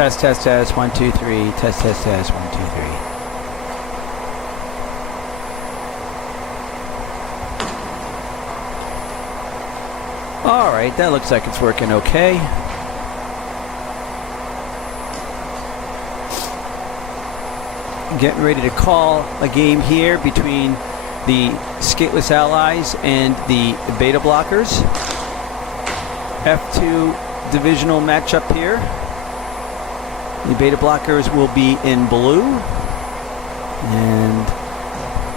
Test, test, test, 1, 2, 3. Test, test, test, 1, 2, 3. All right, that looks like it's working okay. Getting ready to call a game here between the Skateless Allies and the Beta Blockers. F2 divisional matchup here. The Beta Blockers will be in blue, and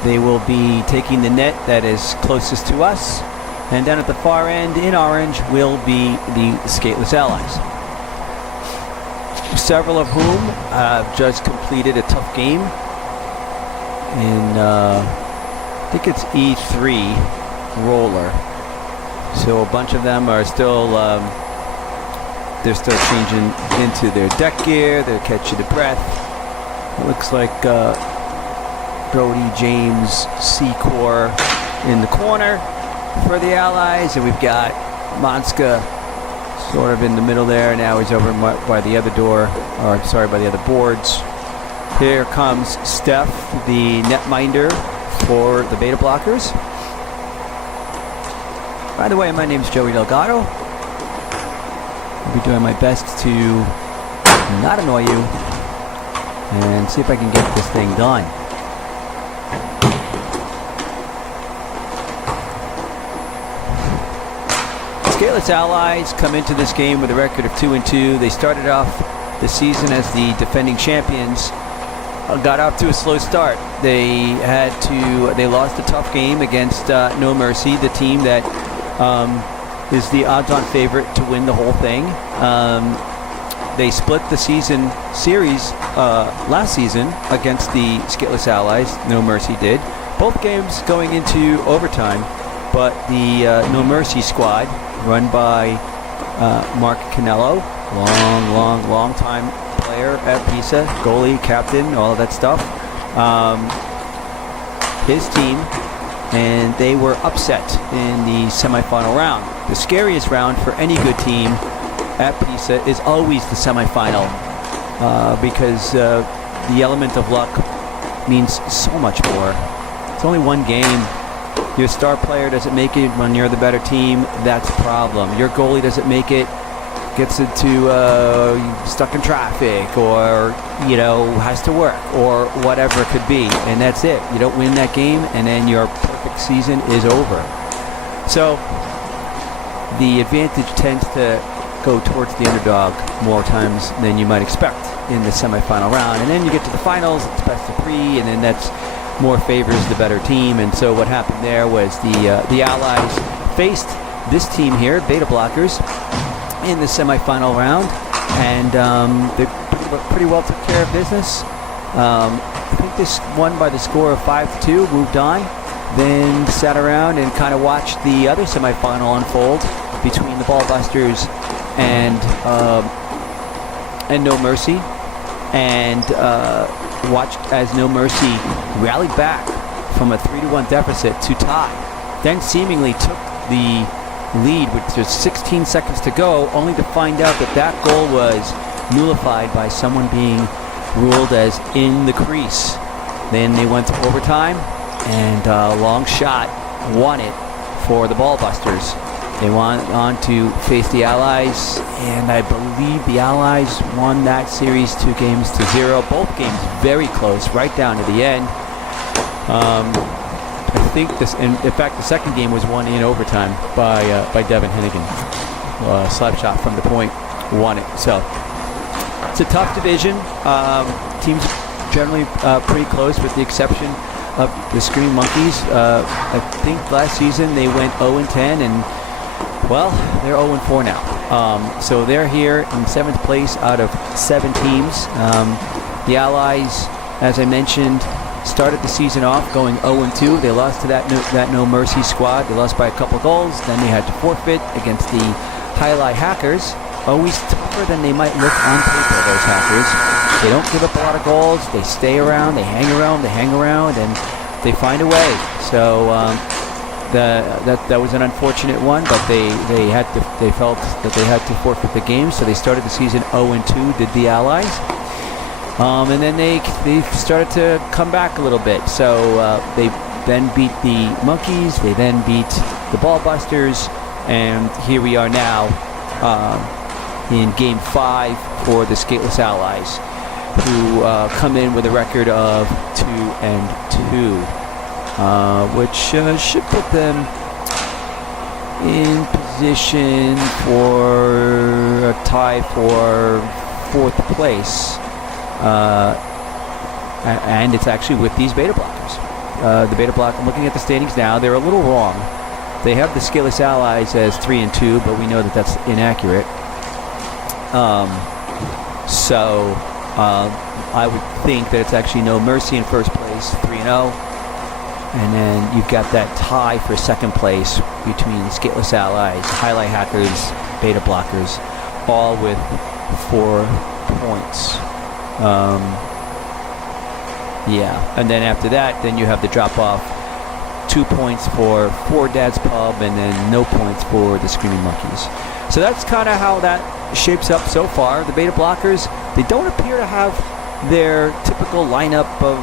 they will be taking the net that is closest to us. And down at the far end in orange will be the Skateless Allies. Several of whom have just completed a tough game in, I think it's E3 roller. So a bunch of them are still, they're still changing into their deck gear, they're catching the breath. It looks like Brody James Secor in the corner for the Allies, and we've got Monska sort of in the middle there. Now he's over by the other door, or sorry, by the other boards. Here comes Steph, the netminder for the Beta Blockers. By the way, my name's Joey Delgado. I'll be doing my best to not annoy you and see if I can get this thing done. Skateless Allies come into this game with a record of 2-2. They started off the season as the defending champions. Got off to a slow start. They lost a tough game against No Mercy, the team that is the odds-on favorite to win the whole thing. They split the season series last season against the Skateless Allies. No Mercy did. Both games going into overtime, but the No Mercy squad, run by Mark Canello, long time player at PISA, goalie, captain, all of that stuff. His team, and they were upset in the semifinal round. The scariest round for any good team at PISA is always the semifinal, because the element of luck means so much more. It's only one game. Your star player doesn't make it when you're the better team, that's a problem. Your goalie doesn't make it, gets into stuck in traffic, or has to work, or whatever it could be, and that's it. You don't win that game, and then your perfect season is over. So the advantage tends to go towards the underdog more times than you might expect in the semifinal round, and then you get to the finals, it's best of 3, and then that's more favors the better team. And so what happened there was the Allies faced this team here, Beta Blockers, in the semifinal round, and they pretty well took care of business. I think this won by the score of 5-2, moved on, then sat around and kind of watched the other semifinal unfold between the Ballbusters and No Mercy, and watched as No Mercy rallied back from a 3-1 deficit to tie, then seemingly took the lead with just 16 seconds to go, only to find out that goal was nullified by someone being ruled as in the crease. Then they went to overtime, and a long shot won it for the Ballbusters. They went on to face the Allies, and I believe the Allies won that series 2-0. Both games very close, right down to the end. I think in fact, the second game was won in overtime by Devin Hennigan. Slap shot from the point won it. So it's a tough division. Teams generally pretty close, with the exception of the Scream Monkeys. I think last season they went 0-10, and well, they're 0-4 now. So they're here in 7th place out of 7 teams. The Allies, as I mentioned, started the season off going 0-2. They lost to that No Mercy squad. They lost by a couple goals. Then they had to forfeit against the Highlight Hackers. Always tougher than they might look on paper, those Hackers. They don't give up a lot of goals. They stay around, they hang around, and they find a way. So that was an unfortunate one, but they felt that they had to forfeit the game, so they started the season 0-2. Did the Allies, and then they started to come back a little bit. So they then beat the Monkeys. They then beat the Ballbusters, and here we are now in Game 5 for the Skateless Allies, who come in with a record of 2-2. Which should put them in position for a tie for 4th place. And it's actually with these Beta Blockers. The Beta Block, I'm looking at the standings now, they're a little wrong. They have the Skateless Allies as 3-2, but we know that that's inaccurate. So I would think that it's actually No Mercy in first place, 3-0. And then you've got that tie for 2nd place between Skateless Allies, Highlight Hackers, Beta Blockers, all with 4 points. Yeah, and then after that, then you have the drop-off. 2 points for Dad's Pub, and then no points for the Screaming Monkeys. So that's kind of how that shapes up so far. The Beta Blockers, they don't appear to have their typical lineup of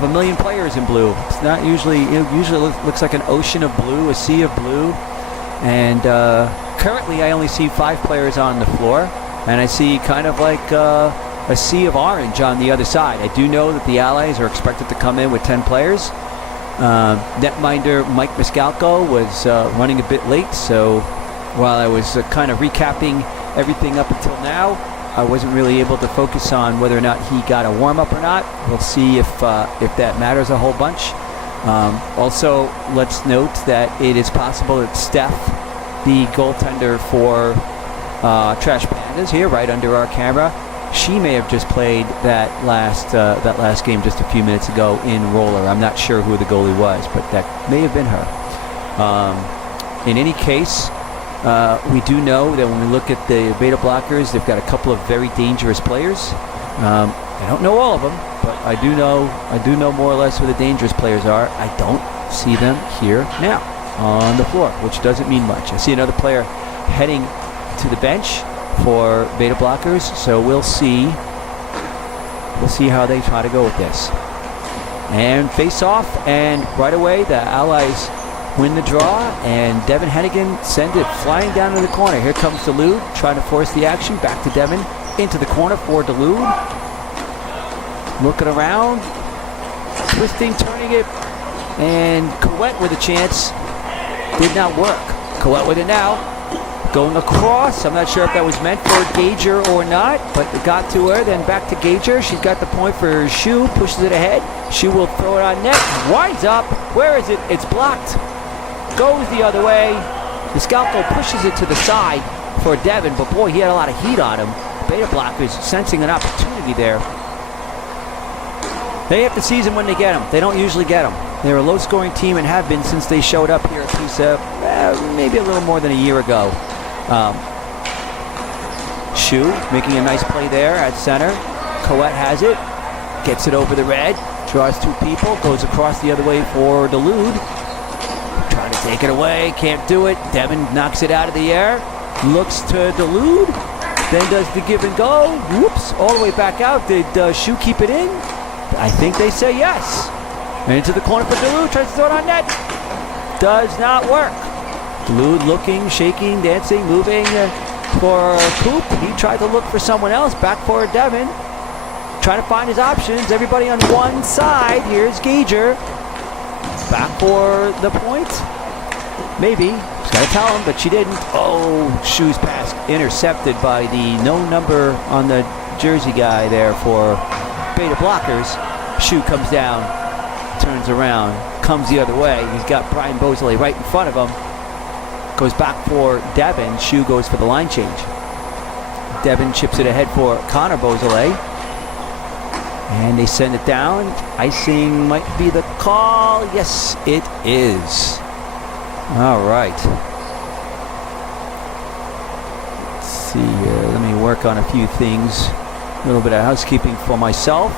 1 million players in blue. It's not usually, it usually looks like an ocean of blue, a sea of blue. And currently I only see 5 players on the floor, and I see kind of like a sea of orange on the other side. I do know that the Allies are expected to come in with 10 players. Netminder Mike Miscalco was running a bit late, so while I was kind of recapping everything up until now, I wasn't really able to focus on whether or not he got a warm-up or not. We'll see if that matters a whole bunch. Also, let's note that it is possible that Steph, the goaltender for Trash Pandas here, right under our camera, she may have just played that last game just a few minutes ago in roller. I'm not sure who the goalie was, but that may have been her. In any case, we do know that when we look at the Beta Blockers, they've got a couple of very dangerous players. I don't know all of them, but I do know more or less who the dangerous players are. I don't see them here now on the floor, which doesn't mean much. I see another player heading to the bench for Beta Blockers, so we'll see how they try to go with this. And face off, and right away the Allies win the draw, and Devin Hennigan sends it flying down to the corner. Here comes Dulude, trying to force the action. Back to Devin, into the corner for Dulude. Looking around, twisting, turning it, and Coet with a chance. Did not work. Coet with it now. Going across. I'm not sure if that was meant for Gager or not, but it got to her. Then back to Gager. She's got the point for Shu. Pushes it ahead. Shu will throw it on net. Winds up. Where is it? It's blocked. Goes the other way. Miscalco pushes it to the side for Devin, but boy, he had a lot of heat on him. Beta Blockers sensing an opportunity there. They have to seize them when they get them. They don't usually get them. They're a low-scoring team and have been since they showed up here at PISA maybe a little more than a year ago. Shu making a nice play there at center. Coet has it. Gets it over the red. Draws 2 people. Goes across the other way for Dulude. Trying to take it away. Can't do it. Devin knocks it out of the air. Looks to Dulude. Then does the give and go. Whoops. All the way back out. Did Shu keep it in? I think they say yes. Into the corner for Dulude. Tries to throw it on net. Does not work. Dulude looking, shaking, dancing, moving for Coop. He tried to look for someone else. Back for Devin. Trying to find his options. Everybody on one side. Here's Gager. Back for the point. Maybe. She's got to tell him, but she didn't. Oh, Shu's pass intercepted by the no number on the jersey guy there for Beta Blockers. Shu comes down, turns around, comes the other way. He's got Brian Beausoleil right in front of him. Goes back for Devin. Shu goes for the line change. Devin chips it ahead for Connor Beausoleil. And they send it down. Icing might be the call. Yes, it is. All right. Let's see here. Let me work on a few things. A little bit of housekeeping for myself.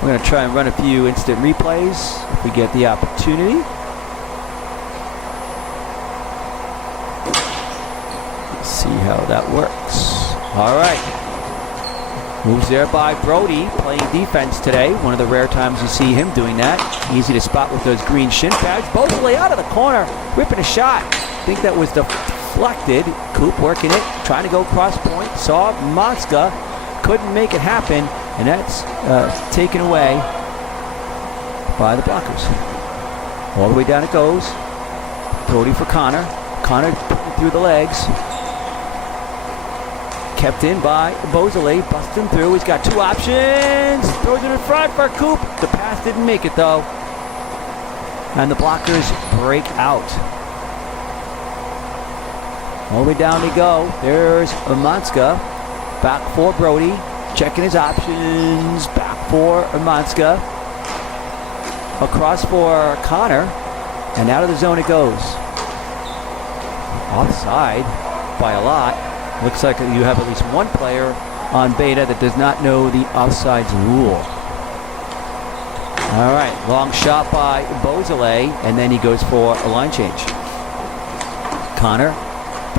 We're going to try and run a few instant replays if we get the opportunity. Let's see how that works. All right. Moves there by Brody, playing defense today. One of the rare times you see him doing that. Easy to spot with those green shin pads. Beausoleil out of the corner, whipping a shot. I think that was deflected. Coop working it, trying to go cross point. Saw Monska, couldn't make it happen, and that's taken away by the blockers. All the way down it goes. Brody for Connor. Connor putting through the legs. Kept in by Beausoleil, busting through. He's got two options. Throws it in front for Coop. The pass didn't make it though. And the blockers break out. All the way down they go. There's Monska. Back for Brody. Checking his options. Back for Monska. Across for Connor. And out of the zone it goes. Offside by a lot. Looks like you have at least one player on beta that does not know the offsides rule. All right, long shot by Beausoleil, and then he goes for a line change. Connor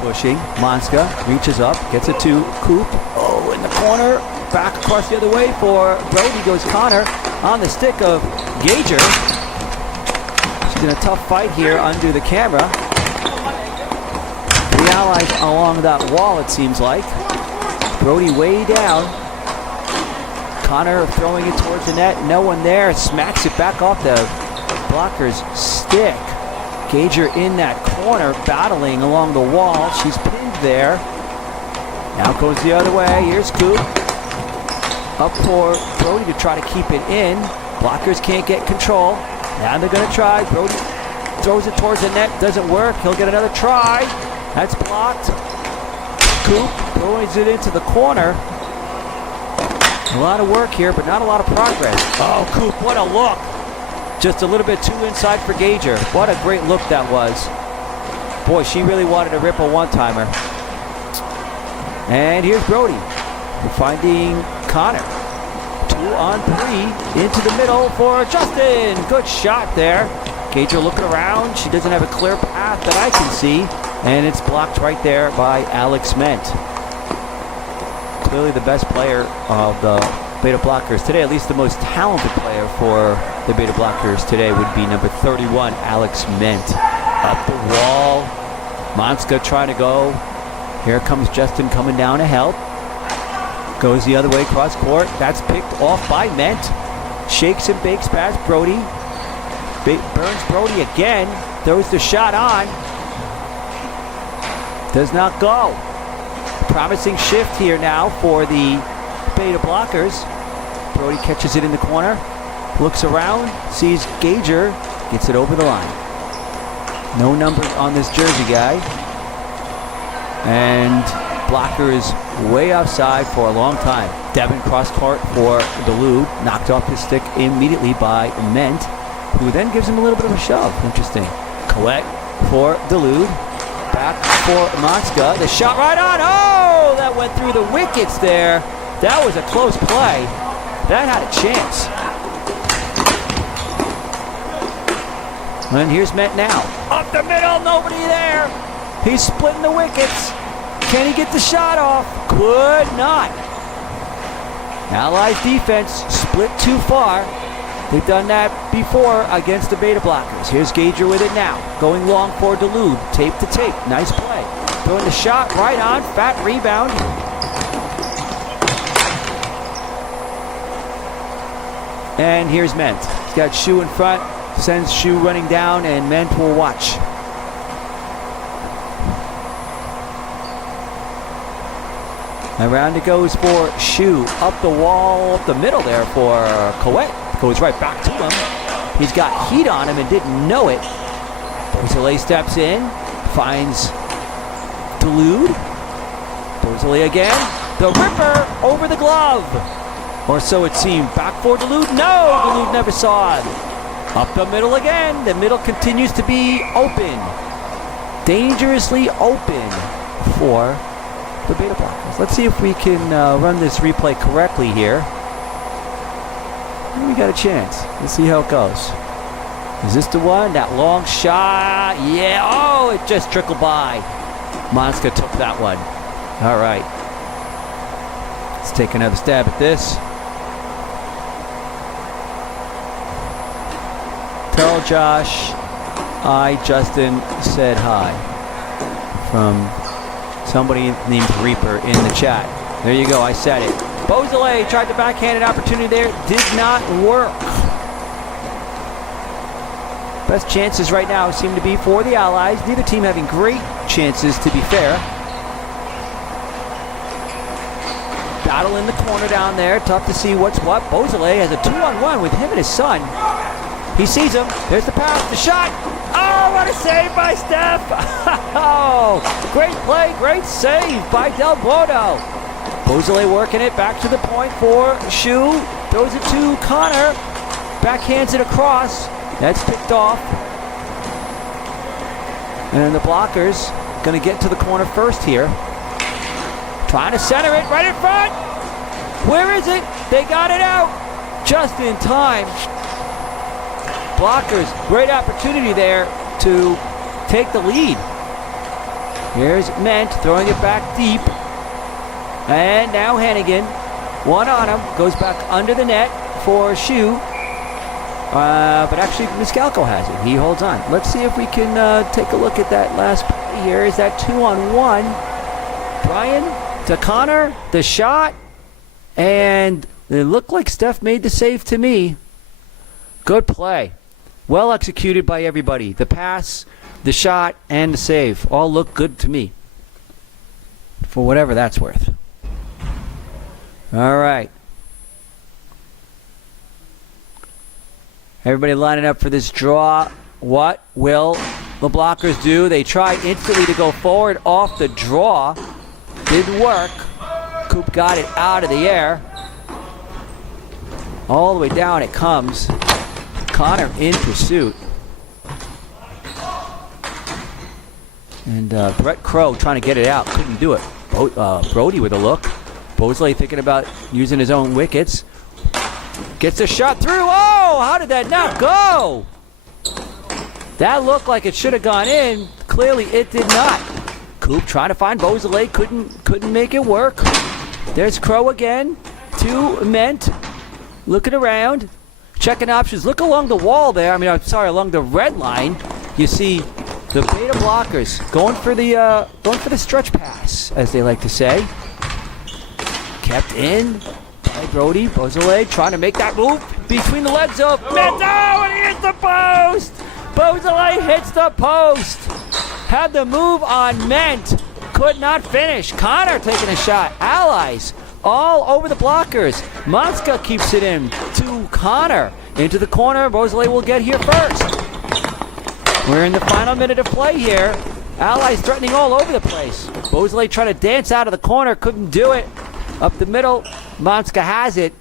pushing. Monska reaches up, gets it to Coop. Oh, in the corner. Back across the other way for Brody goes Connor on the stick of Gager. She's in a tough fight here under the camera. The Allies along that wall, it seems like. Brody way down. Connor throwing it towards the net. No one there. Smacks it back off the blocker's stick. Gager in that corner, battling along the wall. She's pinned there. Now goes the other way. Here's Coop. Up for Brody to try to keep it in. Blockers can't get control. Now they're going to try. Brody throws it towards the net. Doesn't work. He'll get another try. That's blocked. Coop throws it into the corner. A lot of work here, but not a lot of progress. Oh, Coop, what a look. Just a little bit too inside for Gager. What a great look that was. Boy, she really wanted to rip a one-timer. And here's Brody finding Connor. 2-on-3 into the middle for Justin. Good shot there. Gager looking around. She doesn't have a clear path that I can see. And it's blocked right there by Alex Ment. Clearly the best player of the Beta Blockers today, at least the most talented player for the Beta Blockers today would be number 31, Alex Ment. Up the wall. Monska trying to go. Here comes Justin coming down to help. Goes the other way cross court. That's picked off by Ment. Shakes and bakes past Brody. Burns Brody again. Throws the shot on. Does not go. Promising shift here now for the Beta Blockers. Brody catches it in the corner. Looks around. Sees Gager. Gets it over the line. No numbers on this jersey guy. And blocker is way outside for a long time. Devin cross court for Dulude. Knocked off his stick immediately by Ment, who then gives him a little bit of a shove. Interesting. Colette for Dulude. Back for Monska. The shot right on. Oh, that went through the wickets there. That was a close play. That had a chance. And here's Ment now. Up the middle, nobody there. He's splitting the wickets. Can he get the shot off? Could not. Allies defense split too far. They've done that before against the Beta Blockers. Here's Gager with it now. Going long for Dulude. Tape to tape. Nice play. Throwing the shot right on. Fat rebound. And here's Ment. He's got Shu in front. Sends Shu running down, and Ment will watch. Around it goes for Shu. Up the wall, up the middle there for Coet. Goes right back to him. He's got heat on him and didn't know it. Beausoleil steps in. Finds Dulude. Beausoleil again. The ripper over the glove. Or so it seemed. Back for Dulude. No! Dulude never saw it. Up the middle again. The middle continues to be open. Dangerously open for the Beta Blockers. Let's see if we can run this replay correctly here. We got a chance. Let's see how it goes. Is this the one? That long shot? Yeah. Oh, it just trickled by. Monska took that one. All right. Let's take another stab at this. Tell Josh Justin said hi from somebody named Reaper in the chat. There you go. I said it. Beausoleil tried the backhanded opportunity there. Did not work. Best chances right now seem to be for the Allies. Neither team having great chances, to be fair. Battle in the corner down there. Tough to see what's what. Beausoleil has a 2-on-1 with him and his son. He sees him. There's the pass. The shot. Oh, what a save by Steph. Oh, great play. Great save by Del Bodo. Beausoleil working it back to the point for Shu. Throws it to Connor. Backhands it across. That's picked off. And the blockers going to get to the corner first here. Trying to center it right in front. Where is it? They got it out. Just in time. Blockers, great opportunity there to take the lead. Here's Ment throwing it back deep. And now Hannigan. One on him. Goes back under the net for Shu. But actually, Miscalco has it. He holds on. Let's see if we can take a look at that last play here. Is that 2-on-1? Brian to Connor, the shot. And it looked like Steph made the save to me. Good play. Well executed by everybody. The pass, the shot, and the save all look good to me. For whatever that's worth. All right. Everybody lining up for this draw. What will the blockers do? They try instantly to go forward off the draw. Didn't work. Coop got it out of the air. All the way down it comes. Connor in pursuit. And Brett Crow trying to get it out. Couldn't do it. Brody with a look. Beausoleil thinking about using his own wickets. Gets a shot through. Oh, how did that not go? That looked like it should have gone in. Clearly it did not. Coop trying to find Beausoleil. Couldn't make it work. There's Crow again. To Ment. Looking around. Checking options. Look along the wall there. Along the red line. You see the Beta blockers going for the stretch pass, as they like to say. Kept in by Brody. Beausoleil trying to make that move between the legs of Ment. Oh, and he hits the post. Beausoleil hits the post. Had the move on Ment. Could not finish. Connor taking a shot. Allies all over the blockers. Monska keeps it in to Connor. Into the corner. Beausoleil will get here first. We're in the final minute of play here. Allies threatening all over the place. Beausoleil trying to dance out of the corner. Couldn't do it. Up the middle. Monska has it.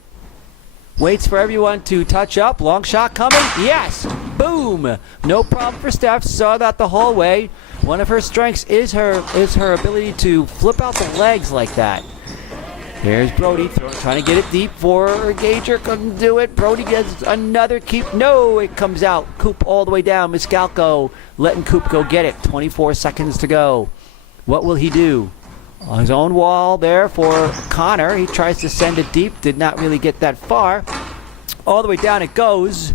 Waits for everyone to touch up. Long shot coming. Yes. Boom. No problem for Steph. Saw that the whole way. One of her strengths is her ability to flip out the legs like that. There's Brody trying to get it deep for Gager. Couldn't do it. Brody gets another keep. No, it comes out. Coop all the way down. Miscalco letting Coop go get it. 24 seconds to go. What will he do? On his own wall there for Connor. He tries to send it deep. Did not really get that far. All the way down it goes.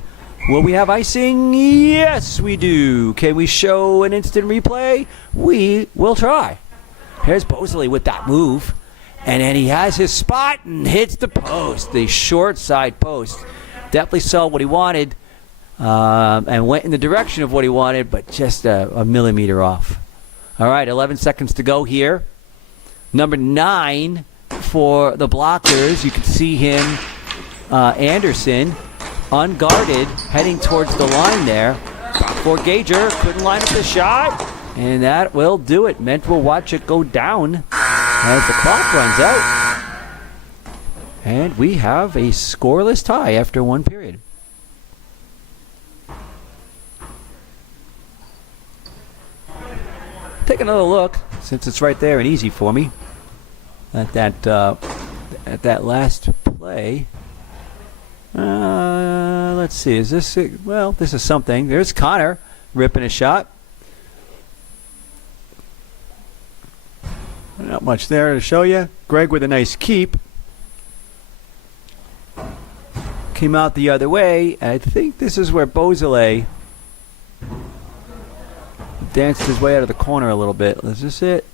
Will we have icing? Yes, we do. Can we show an instant replay? We will try. Here's Beausoleil with that move. And then he has his spot and hits the post. The short side post. Definitely saw what he wanted. And went in the direction of what he wanted, but just a millimeter off. All right, 11 seconds to go here. Number 9 for the blockers. You can see him, Anderson, unguarded, heading towards the line there. For Gager, couldn't line up the shot. And that will do it. Ment will watch it go down as the clock runs out. And we have a scoreless tie after one period. Take another look, since it's right there and easy for me, at that last play. Let's see. Is this it? Well, this is something. There's Connor ripping a shot. Not much there to show you. Greg with a nice keep. Came out the other way. I think this is where Beausoleil danced his way out of the corner a little bit. Is this it?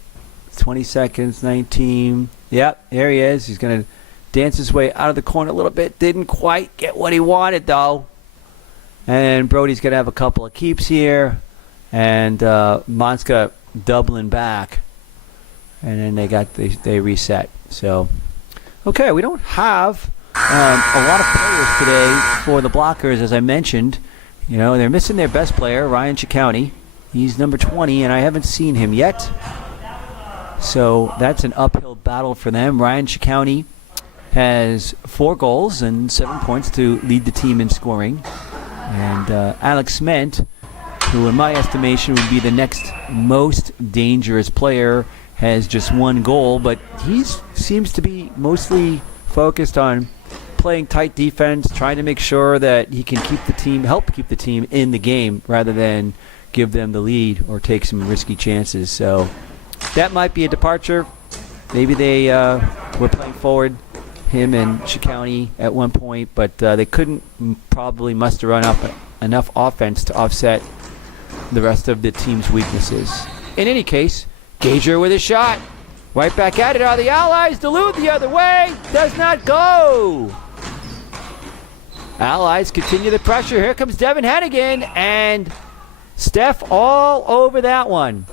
20 seconds, 19. Yep, there he is. He's going to dance his way out of the corner a little bit. Didn't quite get what he wanted, though. And Brody's going to have a couple of keeps here. And Monska doubling back. And then they reset. So, okay, we don't have a lot of players today for the Blockers, as I mentioned. You know, they're missing their best player, Ryan Ciccone. He's number 20, and I haven't seen him yet. So that's an uphill battle for them. Ryan Ciccone has 4 goals and 7 points to lead the team in scoring. And Alex Ment, who in my estimation would be the next most dangerous player, has just 1 goal, but he seems to be mostly focused on playing tight defense, trying to make sure that he can help keep the team in the game rather than give them the lead or take some risky chances. So that might be a departure. Maybe they were playing forward, him and Ciccone at one point, but they couldn't probably muster enough offense to offset the rest of the team's weaknesses. In any case, Gager with a shot. Right back at it are the Allies. Duluth the other way. Does not go. Allies continue the pressure. Here comes Devin Hennigan. And Steph all over that one.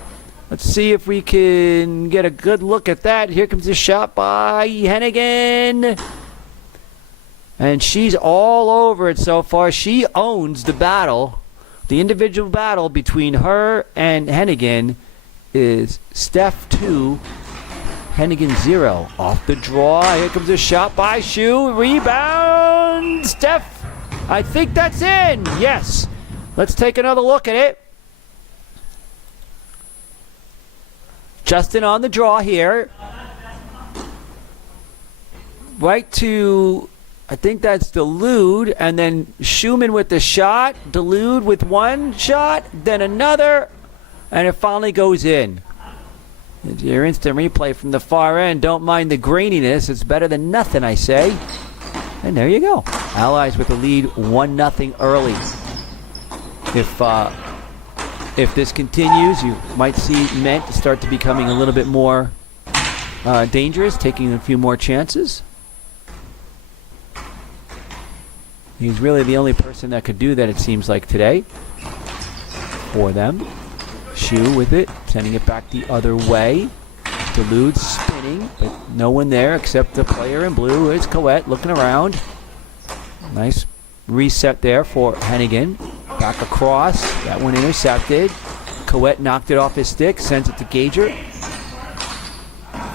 Let's see if we can get a good look at that. Here comes the shot by Hennigan. And she's all over it so far. She owns the battle. The individual battle between her and Hennigan is Steph 2, Hennigan 0. Off the draw. Here comes a shot by Shu. Rebound. Steph. I think that's in. Yes. Let's take another look at it. Justin on the draw here. Right to, I think that's Delude, and then Schumann with the shot. Delude with 1 shot, then another, and it finally goes in. Your instant replay from the far end. Don't mind the graininess. It's better than nothing, I say. And there you go. Allies with the lead 1-0 early. If this continues, you might see Ment start to becoming a little bit more dangerous, taking a few more chances. He's really the only person that could do that, it seems like, today for them. Shu with it, sending it back the other way. Delude spinning, but no one there except the player in blue. It's Coette looking around. Nice reset there for Hennigan. Back across. That one intercepted. Coette knocked it off his stick, sends it to Gager.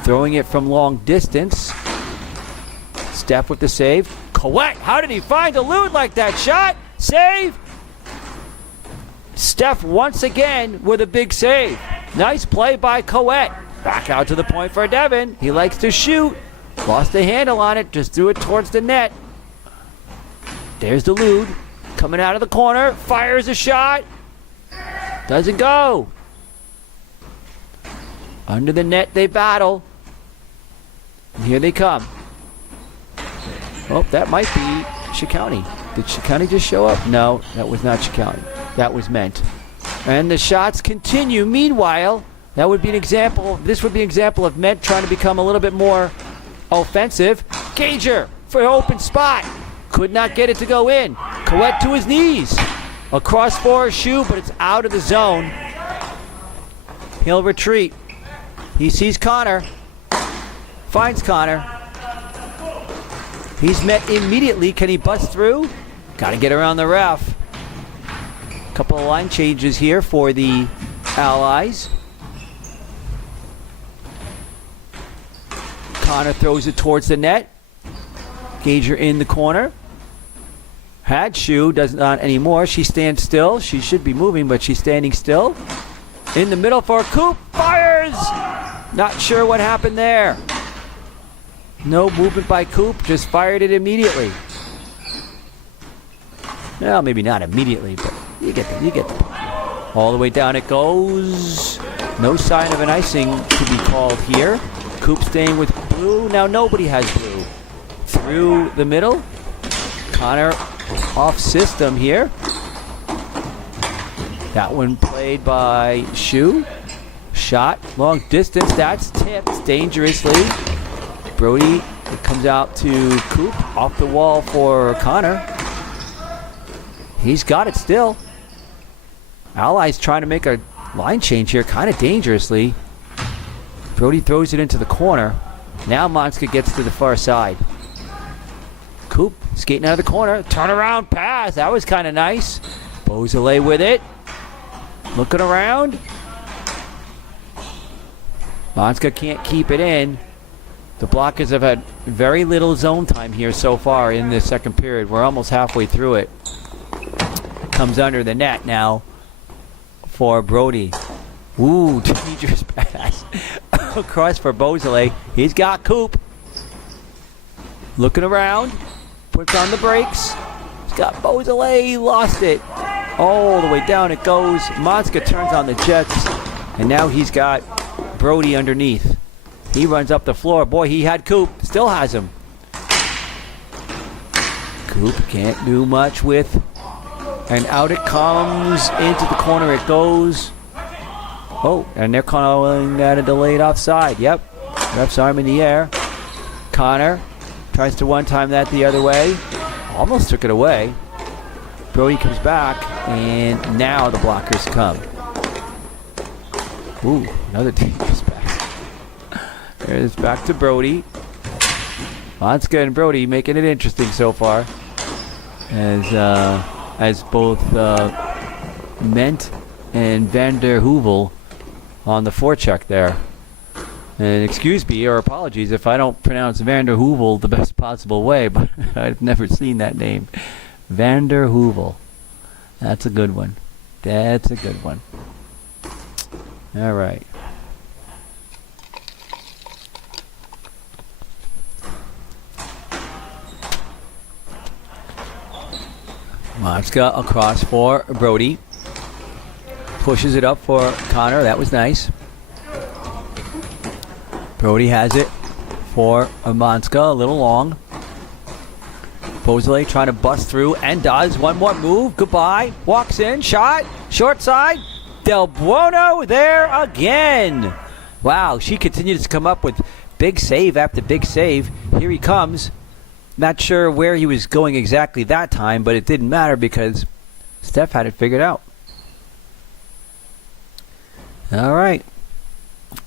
Throwing it from long distance. Steph with the save. Coette, how did he find Delude like that? Shot, save. Steph once again with a big save. Nice play by Coette. Back out to the point for Devin. He likes to shoot. Lost the handle on it. Just threw it towards the net. There's Delude. Coming out of the corner. Fires a shot. Doesn't go. Under the net they battle. And here they come. Oh, that might be Ciccone. Did Ciccone just show up? No, that was not Ciccone. That was Ment. And the shots continue. Meanwhile, that would be an example. This would be an example of Ment trying to become a little bit more offensive. Gager for an open spot. Could not get it to go in. Coette to his knees. Across for Shu, but it's out of the zone. He'll retreat. He sees Connor. Finds Connor. He's met immediately. Can he bust through? Got to get around the ref. Couple of line changes here for the Allies. Connor throws it towards the net. Gager in the corner. Had Shu, does not anymore. She stands still. She should be moving, but she's standing still. In the middle for Coop. Fires! Not sure what happened there. No movement by Coop. Just fired it immediately. Well, maybe not immediately, but you get the point. All the way down it goes. No sign of an icing to be called here. Coop staying with blue. Now nobody has blue. Through the middle. Connor off system here. That one played by Shu. Shot long distance. That's tipped dangerously. Brody, it comes out to Coop. Off the wall for Connor. He's got it still. Allies trying to make a line change here, kind of dangerously. Brody throws it into the corner. Now Monska gets to the far side. Coop skating out of the corner. Turnaround pass. That was kind of nice. Beausoleil with it. Looking around. Monska can't keep it in. The Blockers have had very little zone time here so far in this second period. We're almost halfway through it. Comes under the net now for Brody. Ooh, dangerous pass. Across for Beausoleil. He's got Coop. Looking around. Puts on the brakes. He's got Beausoleil. Lost it. All the way down it goes. Monska turns on the jets. And now he's got Brody underneath. He runs up the floor. Boy, he had Coop. Still has him. Coop can't do much with. And out it comes. Into the corner it goes. Oh, and they're calling that a delayed offside. Yep. Ref's arm in the air. Connor tries to one-time that the other way. Almost took it away. Brody comes back. And now the Blockers come. Ooh, another dangerous pass. There's back to Brody. Monska and Brody making it interesting so far. As both Ment and Van der Heuvel on the forecheck there. And excuse me, or apologies if I don't pronounce Van der Heuvel the best possible way, but I've never seen that name. Van der Heuvel. That's a good one. That's a good one. All right. Monska across for Brody. Pushes it up for Connor. That was nice. Brody has it for Monska. A little long. Beausoleil trying to bust through and does. One more move. Goodbye. Walks in. Shot. Short side. Del Buono there again. Wow, she continues to come up with big save after big save. Here he comes. Not sure where he was going exactly that time, but it didn't matter because Steph had it figured out. All right.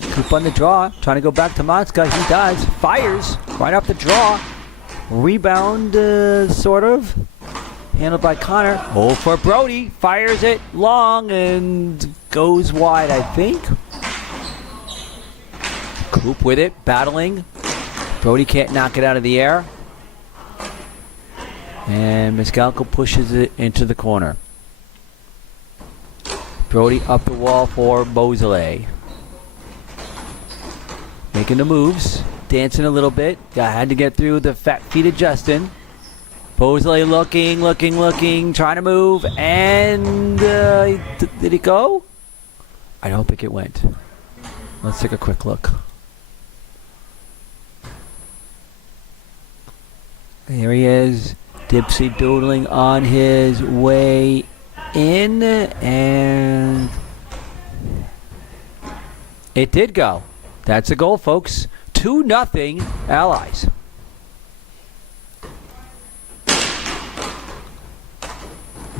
Coop on the draw. Trying to go back to Monska. He does. Fires right off the draw. Rebound, sort of. Handled by Connor. Oh, for Brody. Fires it long and goes wide, I think. Coop with it. Battling. Brody can't knock it out of the air. And Miscalco pushes it into the corner. Brody up the wall for Beausoleil. Making the moves. Dancing a little bit. Had to get through the fat feet of Justin. Beausoleil looking, trying to move. And did it go? I don't think it went. Let's take a quick look. There he is. Dipsy doodling on his way in. And it did go. That's a goal, folks. 2-0 Allies.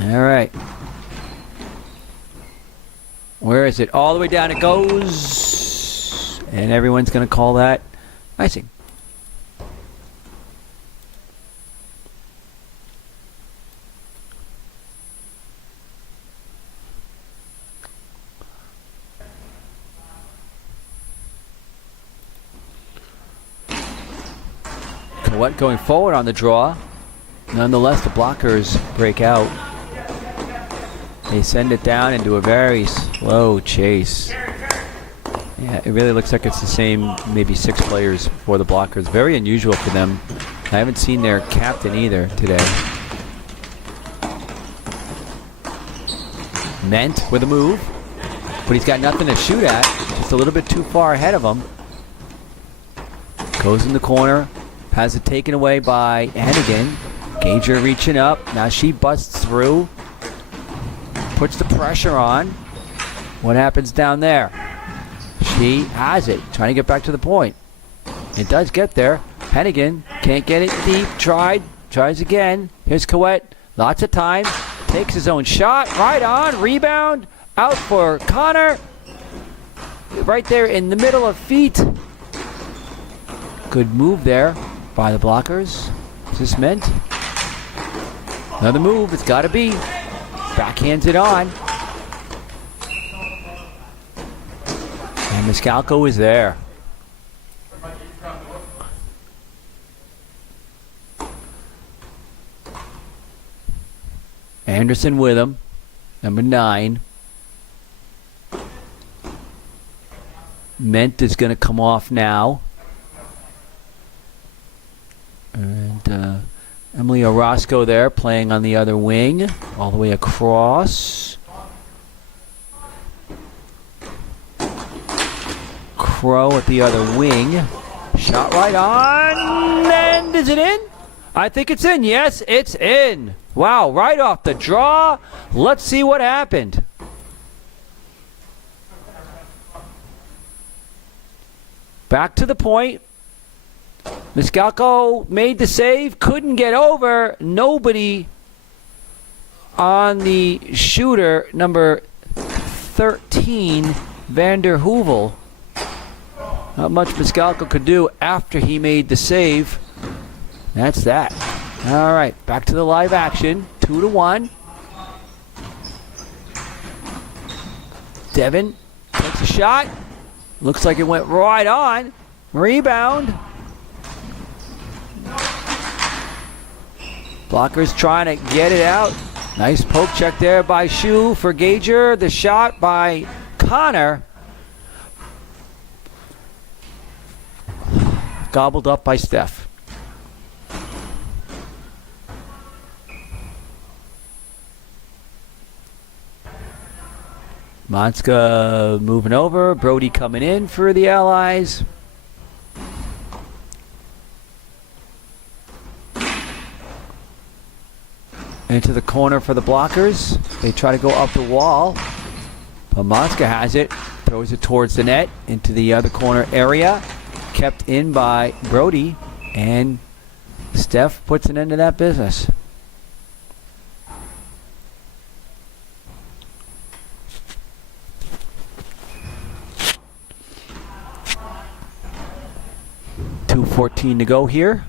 All right. Where is it? All the way down it goes. And everyone's going to call that icing. What going forward on the draw. Nonetheless, the Blockers break out. They send it down into a very slow chase. Yeah, it really looks like it's the same, maybe 6 players for the Blockers. Very unusual for them. I haven't seen their captain either today. Ment with a move, but he's got nothing to shoot at. Just a little bit too far ahead of him. Goes in the corner, has it taken away by Hennigan. Gager reaching up. Now she busts through, puts the pressure on. What happens down there? She has it, trying to get back to the point. It does get there. Hennigan can't get it deep. Tries again. Here's Coet. Lots of time. Takes his own shot. Right on. Rebound. Out for Connor. Right there in the middle of feet. Good move there by the blockers. Is this meant? Another move. It's got to be. Backhands it on. And Miscalco is there. Anderson with him. Number 9. Ment is going to come off now. And Emily Orozco there playing on the other wing. All the way across. Crow at the other wing. Shot right on. And is it in? I think it's in. Yes, it's in. Wow, right off the draw. Let's see what happened. Back to the point. Miscalco made the save. Couldn't get over. Nobody on the shooter, number 13, Vander Heuvel. Not much Miscalco could do after he made the save. That's that. All right, back to the live action. 2-1. Devin takes a shot. Looks like it went right on. Rebound. Blockers trying to get it out. Nice poke check there by Shu for Gager. The shot by Connor. Gobbled up by Steph. Monska moving over. Brody coming in for the Allies. Into the corner for the blockers. They try to go up the wall. But Monska has it. Throws it towards the net. Into the other corner area. Kept in by Brody. And Steph puts an end to that business. .2:14 to go here.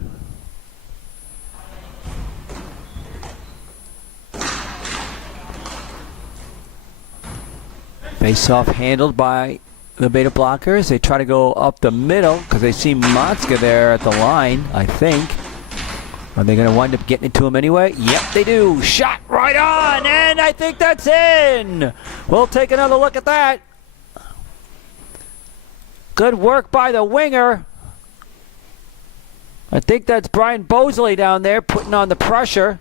Face-off handled by the Beta Blockers. They try to go up the middle because they see Matska there at the line, I think. Are they going to wind up getting it to him anyway? Yep, they do. Shot right on, and I think that's in. We'll take another look at that. Good work by the winger. I think that's Brian Bosley down there putting on the pressure.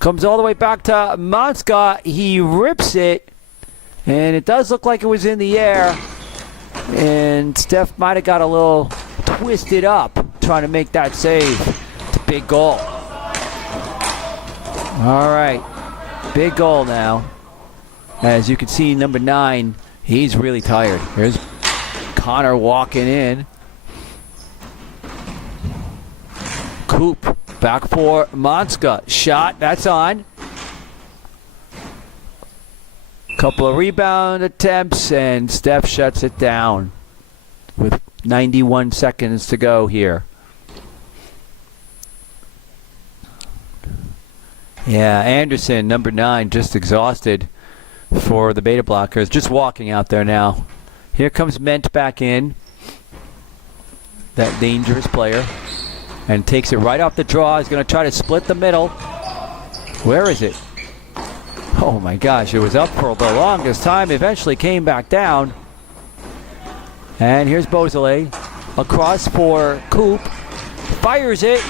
Comes all the way back to Monska. He rips it. And it does look like it was in the air. And Steph might have got a little twisted up trying to make that save. It's a big goal. All right. Big goal now. As you can see, number 9, he's really tired. Here's Connor walking in. Coop back for Monska. Shot, that's on. Couple of rebound attempts, and Steph shuts it down with 91 seconds to go here. Yeah, Anderson, number 9, just exhausted for the Beta Blockers. Just walking out there now. Here comes Ment back in. That dangerous player. And takes it right off the draw. He's going to try to split the middle. Where is it? Oh my gosh, it was up for the longest time. Eventually came back down. And here's Beausoleil. Across for Coop. Fires it.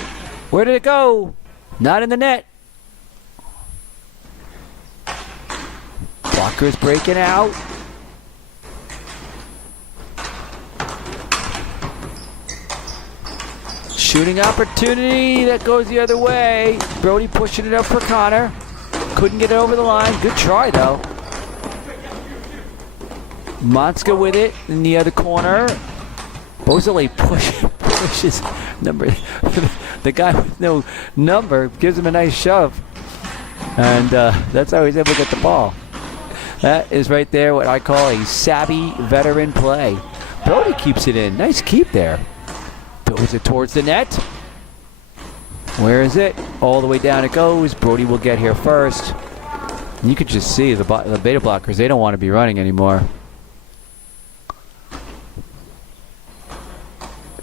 Where did it go? Not in the net. Blockers breaking out. Shooting opportunity that goes the other way. Brody pushing it up for Connor. Couldn't get it over the line. Good try, though. Monska with it in the other corner. Beausoleil pushes number. The guy with no number gives him a nice shove. And that's how he's able to get the ball. That is right there what I call a savvy veteran play. Brody keeps it in. Nice keep there. Throws it towards the net. Where is it? All the way down it goes. Brody will get here first. And you could just see the beta blockers. They don't want to be running anymore.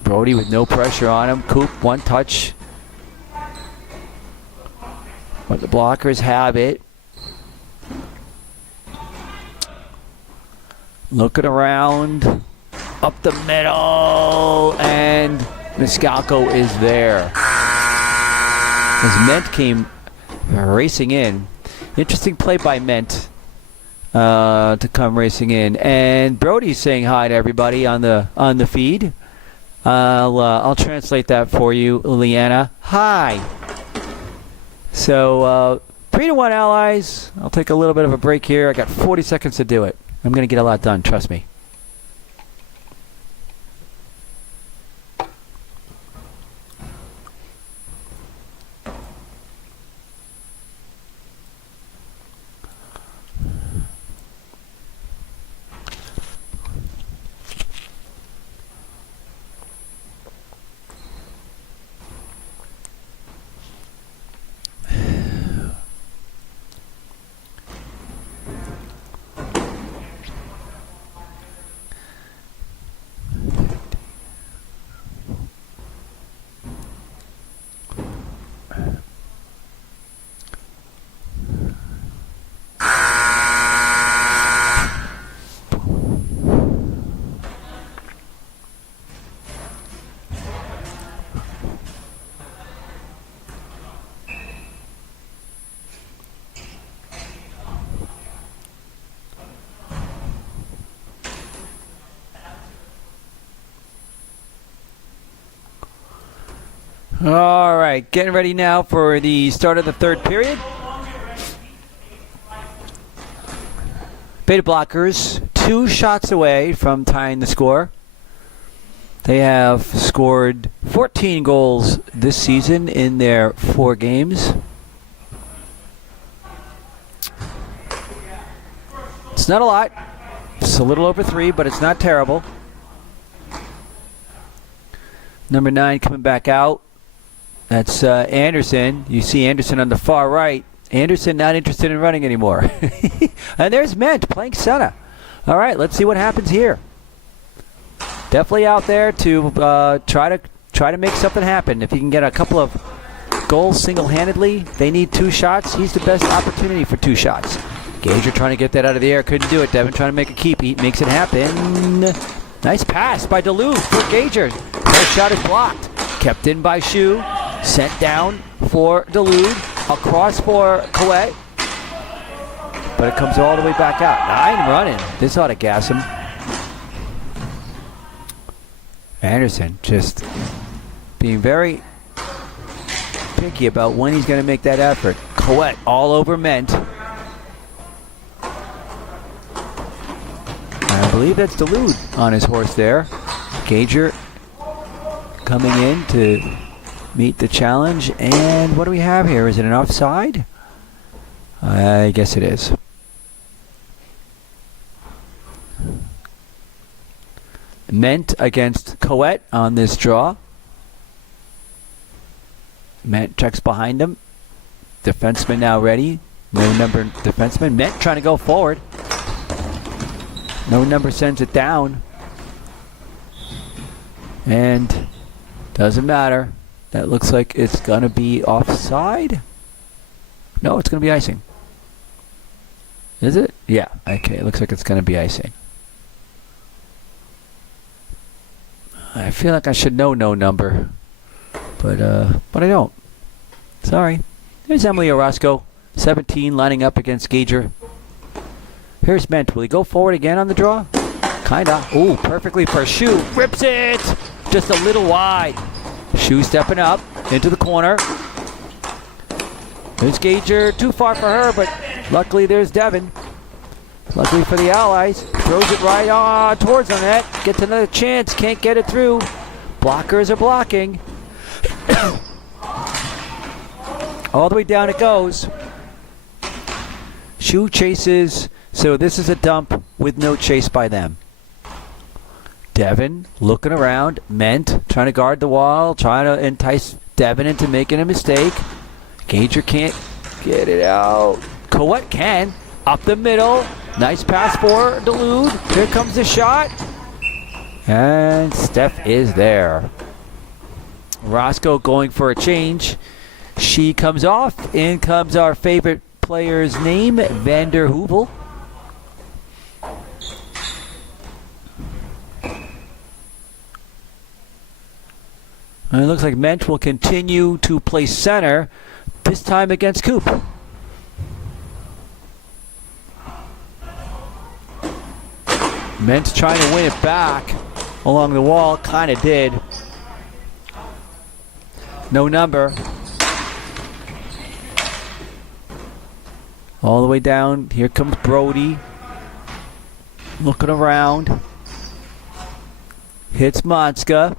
Brody with no pressure on him. Coop, one touch. But the blockers have it. Looking around. Up the middle. And Miscalco is there. As Ment came racing in. Interesting play by Ment to come racing in. And Brody's saying hi to everybody on the feed. I'll translate that for you, Leanna. Hi. So 3-1 Allies. I'll take a little bit of a break here. I got 40 seconds to do it. I'm going to get a lot done, trust me. All right, getting ready now for the start of the third period. Beta Blockers 2 shots away from tying the score. They have scored 14 goals this season in their 4 games. It's not a lot. It's a little over 3, but it's not terrible. Number 9 coming back out. That's Anderson. You see Anderson on the far right. Anderson not interested in running anymore. And there's Ment playing center. All right, let's see what happens here. Definitely out there to try to make something happen. If he can get a couple of goals single-handedly, they need 2 shots. He's the best opportunity for 2 shots. Gager trying to get that out of the air. Couldn't do it. Devin trying to make a keep. He makes it happen. Nice pass by Duluth for Gager. First shot is blocked. Kept in by Shu. Sent down for Duluth. Across for Coet. But it comes all the way back out. 9 running. This ought to gas him. Anderson just being very picky about when he's going to make that effort. Coet all over Ment. I believe that's Duluth on his horse there. Gager coming in to meet the challenge. And what do we have here? Is it an offside? I guess it is. Ment against Coet on this draw. Ment checks behind him. Defenseman now ready. No number defenseman. Ment trying to go forward. No number sends it down. And doesn't matter. That looks like it's going to be offside. No, it's going to be icing. Is it? Yeah. Okay, it looks like it's going to be icing. I feel like I should know no number. But I don't. Sorry. There's Emily Orozco, 17, lining up against Gager. Here's Ment. Will he go forward again on the draw? Kinda. Ooh, perfectly for Shu. Rips it! Just a little wide. Shu stepping up into the corner. There's Gager. Too far for her, but luckily there's Devin. Luckily for the Allies. Throws it right on towards the net. Gets another chance. Can't get it through. Blockers are blocking. All the way down it goes. Shu chases. So this is a dump with no chase by them. Devin looking around. Ment trying to guard the wall. Trying to entice Devin into making a mistake. Gager can't get it out. Coet can. Up the middle. Nice pass for Dulude. Here comes the shot. And Steph is there. Roscoe going for a change. She comes off. In comes our favorite player's name, Vander Heuvel. And it looks like Ment will continue to play center, this time against Coop. Ment trying to win it back along the wall, kind of did. No number. All the way down. Here comes Brody. Looking around. Hits Monska.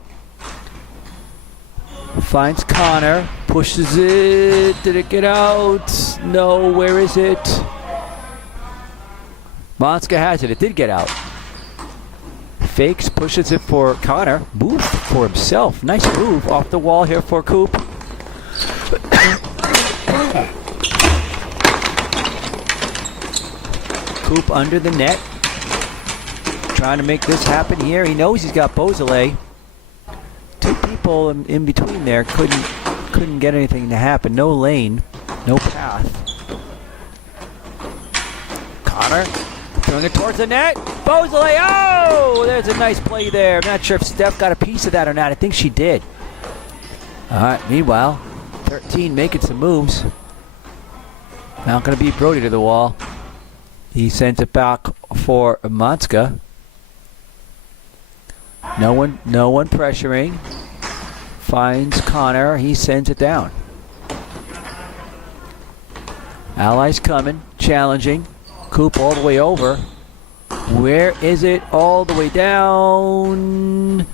Finds Connor. Pushes it. Did it get out? No. Where is it? Monska has it. It did get out. Fakes. Pushes it for Connor. Moves for himself. Nice move off the wall here for Coop. Coop under the net. Trying to make this happen here. He knows he's got Beausoleil. Two people in between there couldn't get anything to happen. No lane, no path. Connor throwing it towards the net. Beausoleil, oh! There's a nice play there. I'm not sure if Steph got a piece of that or not. I think she did. All right, meanwhile, 13 making some moves. Not going to beat Brody to the wall. He sends it back for Monska. No one pressuring. Finds Connor. He sends it down. Allies coming, challenging. Coop all the way over. Where is it? All the way down.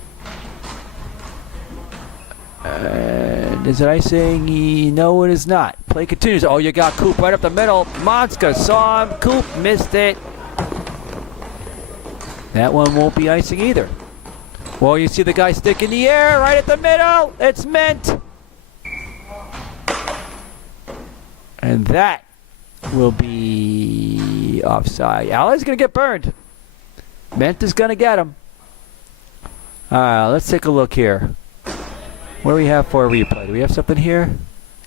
And is it icing? No, it is not. Play continues. Oh, you got Coop right up the middle. Monska saw him. Coop missed it. That one won't be icing either. Well, you see the guy stick in the air right at the middle. It's Ment. And that will be offside. Allies going to get burned. Ment is going to get him. Let's take a look here. What do we have for a replay? Do we have something here?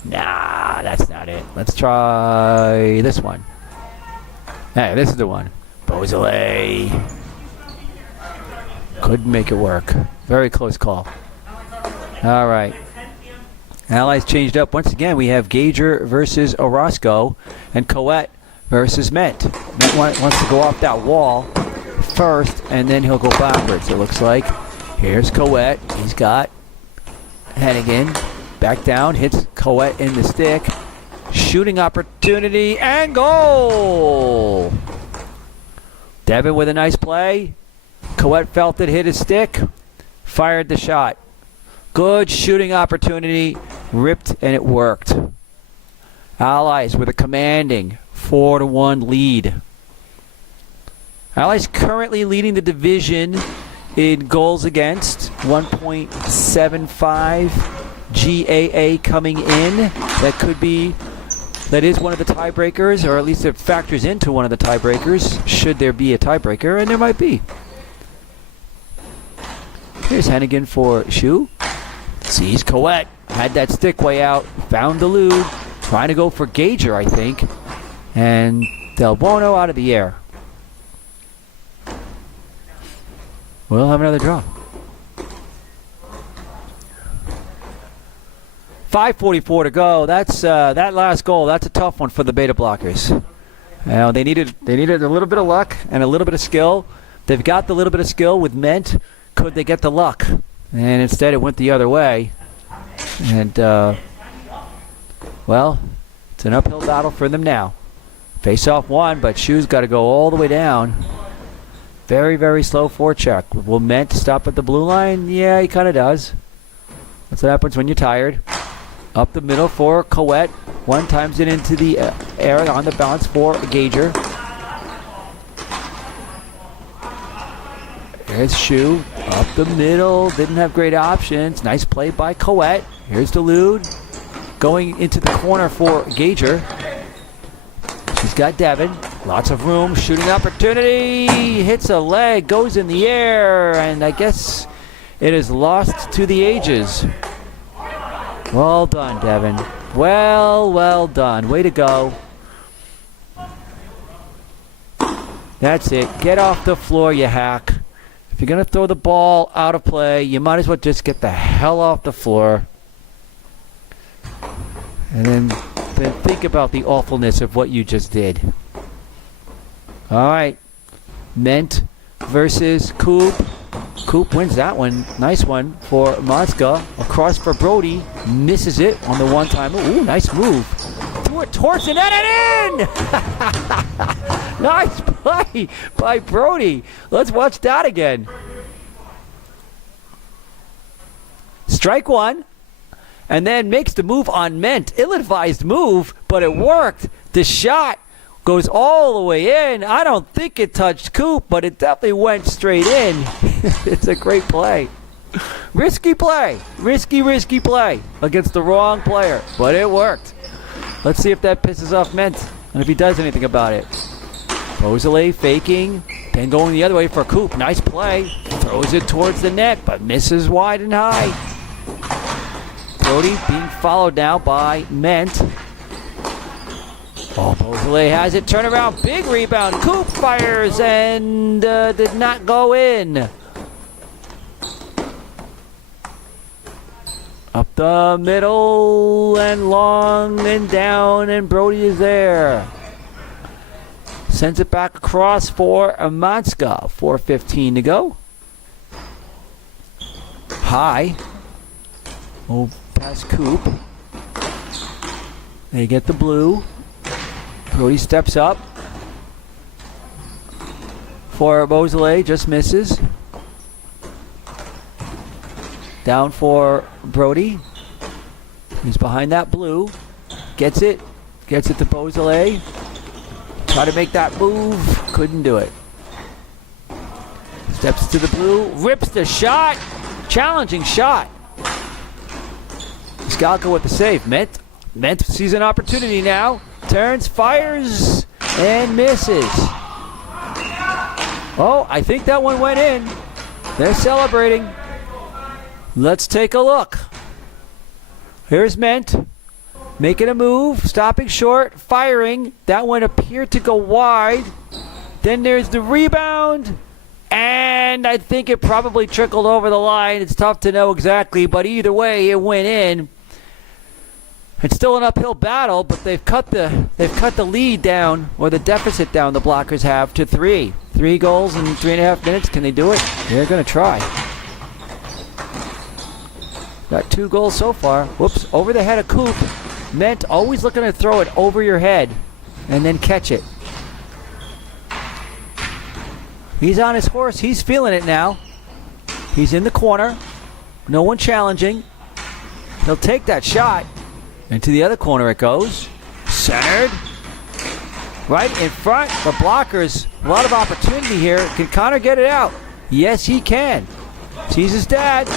Nah, that's not it. Let's try this one. Hey, this is the one. Beausoleil. Couldn't make it work. Very close call. All right. Allies changed up. Once again, we have Gager versus Orozco and Coet versus Ment. Ment wants to go off that wall first, and then he'll go backwards, it looks like. Here's Coet. He's got Hennigan. Back down. Hits Coet in the stick. Shooting opportunity and goal! Devin with a nice play. Coet felt it hit his stick. Fired the shot. Good shooting opportunity. Ripped and it worked. Allies with a commanding 4-1 lead. Allies currently leading the division in goals against. 1.75. GAA coming in. That is one of the tiebreakers, or at least it factors into one of the tiebreakers, should there be a tiebreaker, and there might be. Here's Hennigan for Shu. Sees Coet. Had that stick way out. Found Dulude. Trying to go for Gager, I think. And Del Buono out of the air. We'll have another draw. 5:44 to go. That's that last goal. That's a tough one for the Beta Blockers. Now they needed a little bit of luck and a little bit of skill. They've got the little bit of skill with Ment. Could they get the luck? And instead it went the other way. And, well, it's an uphill battle for them now. Face-off one, but Shoe's got to go all the way down. Very, very slow forecheck. Will Ment stop at the blue line? Yeah, he kind of does. That's what happens when you're tired. Up the middle for Coet. One times it into the air on the bounce for Gager. There's Shoe. Up the middle. Didn't have great options. Nice play by Coet. Here's Delude. Going into the corner for Gager. She's got Devin. Lots of room. Shooting opportunity. Hits a leg. Goes in the air. And I guess it is lost to the ages. Well done, Devin. Well done. Way to go. That's it. Get off the floor, you hack. If you're going to throw the ball out of play, you might as well just get the hell off the floor. And then think about the awfulness of what you just did. All right. Ment versus Coop. Coop wins that one. Nice one for Monska. Across for Brody. Misses it on the one-timer. Ooh, nice move. Threw it towards the net and in! Nice play by Brody. Let's watch that again. Strike one. And then makes the move on Ment. Ill-advised move, but it worked. The shot goes all the way in. I don't think it touched Coop, but it definitely went straight in. It's a great play. Risky play. Risky play against the wrong player, but it worked. Let's see if that pisses off Ment and if he does anything about it. Beausoleil faking, then going the other way for Coop. Nice play. Throws it towards the net, but misses wide and high. Brody being followed now by Ment. Oh, Beausoleil has it. Turn around. Big rebound. Coop fires and did not go in. Up the middle and long and down, and Brody is there. Sends it back across for Amanska. 4:15 to go. High. Oh, past Coop. They get the blue. Brody steps up. For Beausoleil, just misses. Down for Brody. He's behind that blue. Gets it. Gets it to Beausoleil. Try to make that move. Couldn't do it. Steps to the blue. Rips the shot. Challenging shot. Skalka with the save. Ment sees an opportunity now. Turns, fires, and misses. Oh, I think that one went in. They're celebrating. Let's take a look. Here's Ment. Making a move, stopping short, firing. That one appeared to go wide. Then there's the rebound. And I think it probably trickled over the line. It's tough to know exactly, but either way, it went in. It's still an uphill battle, but they've cut the lead down, or the deficit down the Blockers have, to 3. 3 goals in 3.5 minutes. Can they do it? They're going to try. Got 2 goals so far. Whoops, over the head of Coop. Ment always looking to throw it over your head and then catch it. He's on his horse. He's feeling it now. He's in the corner. No one challenging. He'll take that shot. And to the other corner it goes. Centered. Right in front. The Blockers. A lot of opportunity here. Can Connor get it out? Yes, he can. Sees his dad.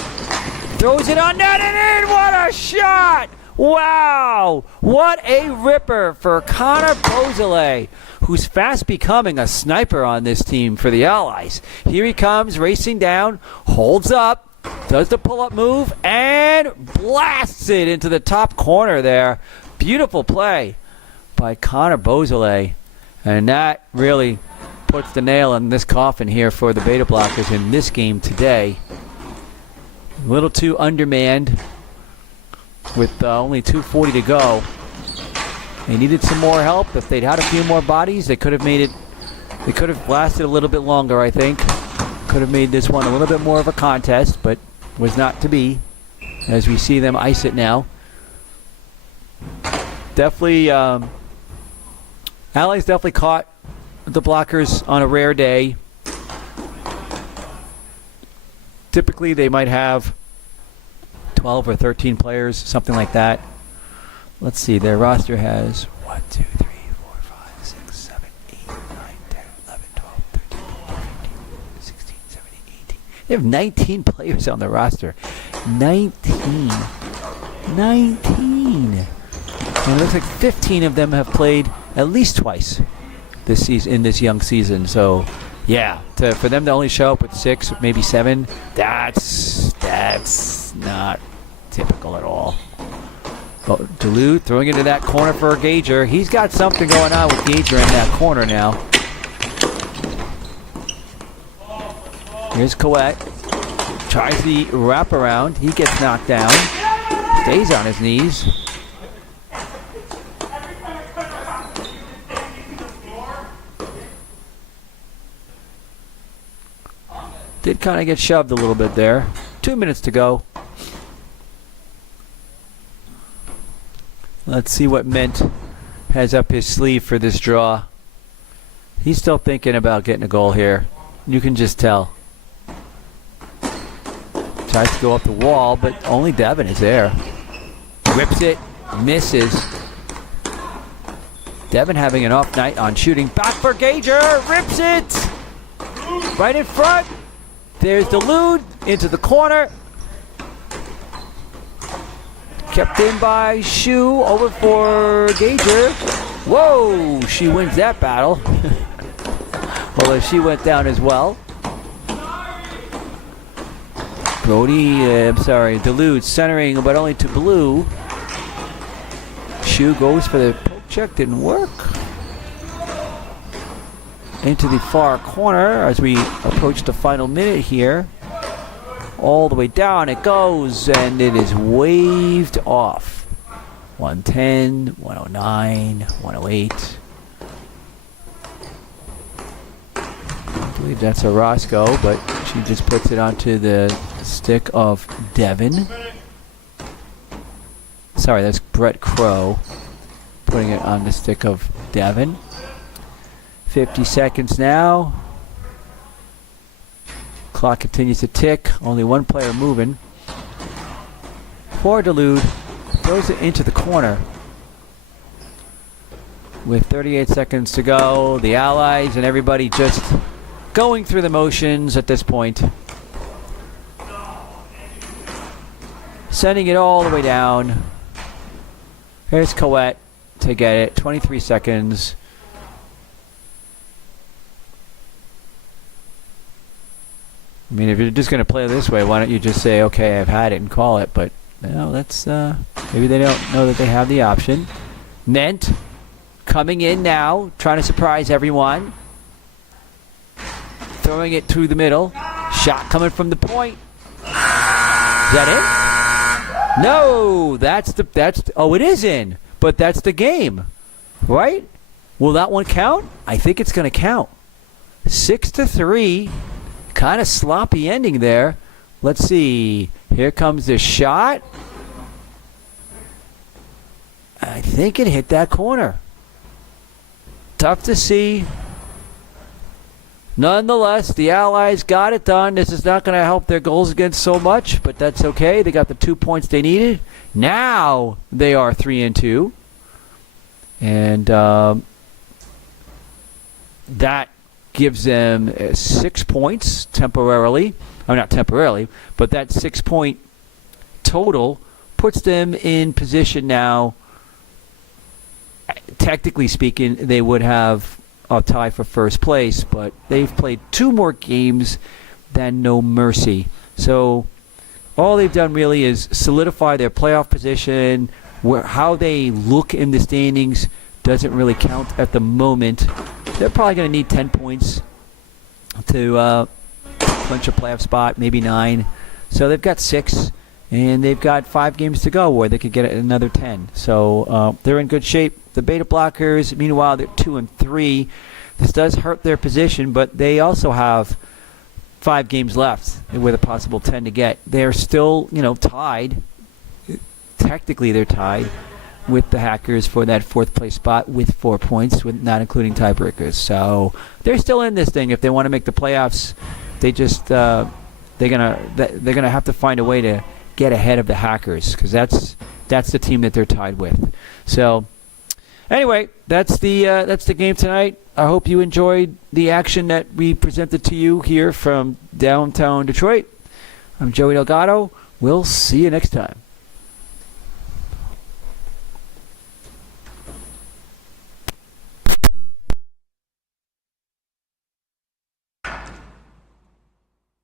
Throws it on net and in. What a shot! Wow! What a ripper for Connor Beausoleil, who's fast becoming a sniper on this team for the Allies. Here he comes, racing down, holds up, does the pull-up move, and blasts it into the top corner there. Beautiful play by Connor Beausoleil. And that really puts the nail in this coffin here for the Beta Blockers in this game today. A little too undermanned with only 2:40 to go. They needed some more help. If they'd had a few more bodies, they could have made it. They could have lasted a little bit longer, I think. Could have made this one a little bit more of a contest, but was not to be. As we see them ice it now. Definitely, Allies definitely caught the blockers on a rare day. Typically, they might have 12 or 13 players, something like that. Let's see, their roster has 1, 2, 3, 4, 5, 6, 7, 8, 9, 10, 11, 12, 13, 14, 15, 16, 17, 18. They have 19 players on the roster. 19. 19. And it looks like 15 of them have played at least twice this season, in this young season. So, yeah, for them to only show up with 6, maybe 7, that's not typical at all. But Duluth throwing into that corner for Gager. He's got something going on with Gager in that corner now. Here's Coet. Tries the wraparound. He gets knocked down. Stays on his knees. Did kind of get shoved a little bit there. 2 minutes to go. Let's see what Ment has up his sleeve for this draw. He's still thinking about getting a goal here. You can just tell. Tries to go up the wall, but only Devin is there. Whips it, misses. Devin having an off night on shooting. Back for Gager, rips it! Right in front. There's Duluth into the corner. Kept in by Shu, over for Gager. Whoa, she wins that battle. Although she went down as well. Duluth centering, but only to Blue. Shu goes for the poke check, didn't work. Into the far corner as we approach the final minute here. All the way down it goes, and it is waved off. 110, 109, 108. I believe that's a Roscoe, but she just puts it onto the stick of Devin. Sorry, that's Brett Crow putting it on the stick of Devin. 50 seconds now. Clock continues to tick. Only one player moving. For Duluth, throws it into the corner. With 38 seconds to go, the Allies and everybody just going through the motions at this point. Sending it all the way down. Here's Coet to get it. 23 seconds. I mean, if you're just going to play this way, why don't you just say, okay, I've had it and call it? But, you know, that's, maybe they don't know that they have the option. Ment coming in now, trying to surprise everyone. Throwing it through the middle. Shot coming from the point. Is that it? No, oh, it is in. But that's the game, right? Will that one count? I think it's going to count. 6-3. Kind of sloppy ending there. Let's see. Here comes the shot. I think it hit that corner. Tough to see. Nonetheless, the Allies got it done. This is not going to help their goals against so much, but that's okay. They got the 2 points they needed. Now they are 3-2. And that gives them 6 points temporarily. Not temporarily, but that 6 point total puts them in position now. Technically speaking, they would have a tie for first place, but they've played 2 more games than No Mercy. So all they've done really is solidify their playoff position. How they look in the standings doesn't really count at the moment. They're probably going to need 10 points to clinch a playoff spot, maybe 9. So they've got 6, and they've got 5 games to go where they could get another 10. So they're in good shape. The Beta Blockers, meanwhile, they're 2-3. This does hurt their position, but they also have 5 games left with a possible 10 to get. They're still, tied. Technically, they're tied with the Hackers for that 4th place spot with 4 points, with not including tiebreakers. So they're still in this thing. If they want to make the playoffs, they just they're gonna have to find a way to get ahead of the Hackers, because that's the team that they're tied with. So anyway, that's the game tonight. I hope you enjoyed the action that we presented to you here from downtown Detroit. I'm Joey Delgado. We'll see you next time.